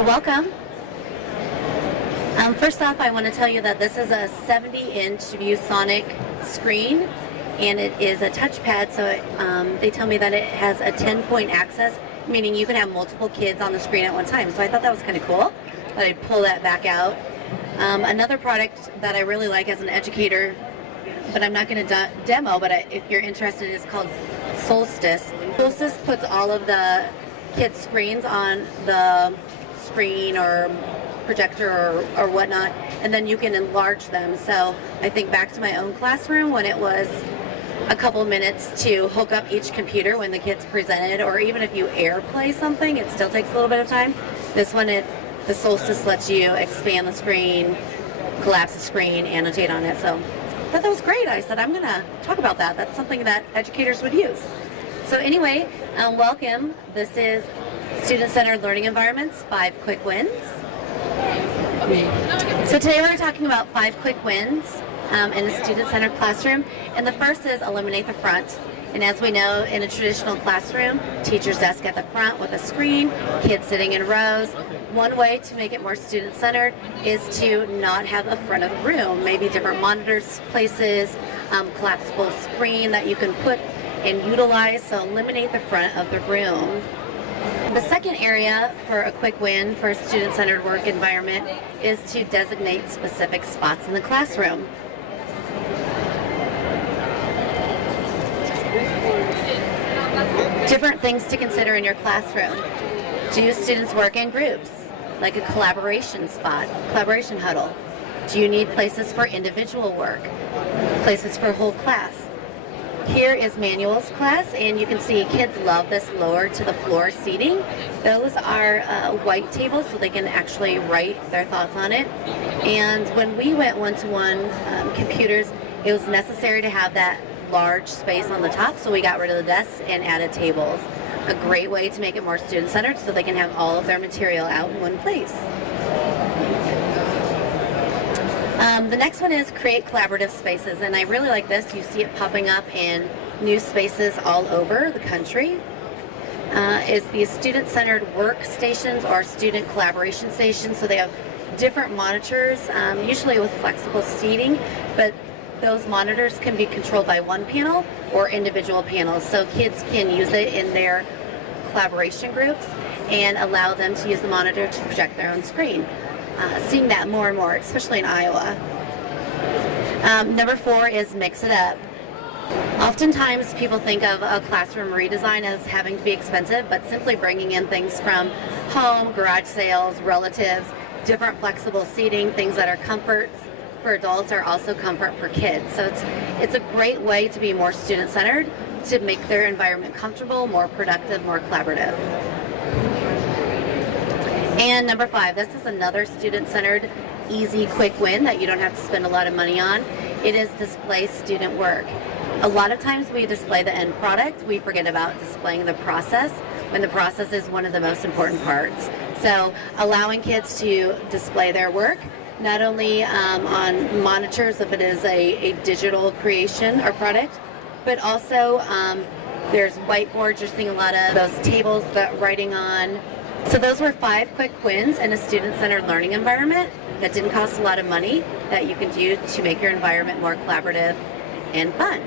Well, welcome. First off, I want to tell you that this is a 70-inch ViewSonic screen, and it is a touchpad, so they tell me that it has a 10-point access, meaning you can have multiple kids on the screen at one time. So I thought that was kind of cool, that I'd pull that back out. Another product that I really like as an educator, but I'm not going to demo, but if you're interested, is called Solstice. Solstice puts all of the kids' screens on the screen or projector or whatnot, and then you can enlarge them. So I think back to my own classroom when it was a couple minutes to hook up each computer when the kids presented, or even if you AirPlay something, it still takes a little bit of time. This one, the Solstice lets you expand the screen, collapse the screen, annotate on it. So I thought that was great. I said, I'm going to talk about that. That's something that educators would use. So anyway, welcome. This is Student-Centered Learning Environments, 5 Quick Wins. So today we're talking about 5 quick wins in a student-centered classroom. And the first is eliminate the front. And as we know, in a traditional classroom, teacher's desk at the front with a screen, kids sitting in rows. One way to make it more student-centered is to not have a front of the room, maybe different monitors, places, collapsible screen that you can put and utilize, so eliminate the front of the room. The second area for a quick win for a student-centered work environment is to designate specific spots in the classroom. Different things to consider in your classroom. Do students work in groups, like a collaboration spot, collaboration huddle? Do you need places for individual work, places for whole class? Here is manuals class, and you can see kids love this lower to the floor seating. Those are white tables, so they can actually write their thoughts on it. And when we went one-to-one computers, it was necessary to have that large space on the top, so we got rid of the desks and added tables. A great way to make it more student-centered so they can have all of their material out in one place. The next one is create collaborative spaces, and I really like this. You see it popping up in new spaces all over the country. Is these student-centered workstations or student collaboration stations, so they have different monitors, usually with flexible seating, but those monitors can be controlled by one panel or individual panels, so kids can use it in their collaboration groups and allow them to use the monitor to project their own screen. Seeing that more and more, especially in Iowa. Number 4 is mix it up. Oftentimes people think of a classroom redesign as having to be expensive, but simply bringing in things from home, garage sales, relatives, different flexible seating, things that are comfort for adults are also comfort for kids. So it's a great way to be more student-centered, to make their environment comfortable, more productive, more collaborative. And number 5, this is another student-centered, easy, quick win that you don't have to spend a lot of money on. It is display student work. A lot of times we display the end product, we forget about displaying the process, when the process is one of the most important parts. So allowing kids to display their work, not only on monitors if it is a digital creation or product, but also there's whiteboards. You're seeing a lot of those tables that writing on. So those were 5 quick wins in a student-centered learning environment that didn't cost a lot of money, that you can do to make your environment more collaborative and fun.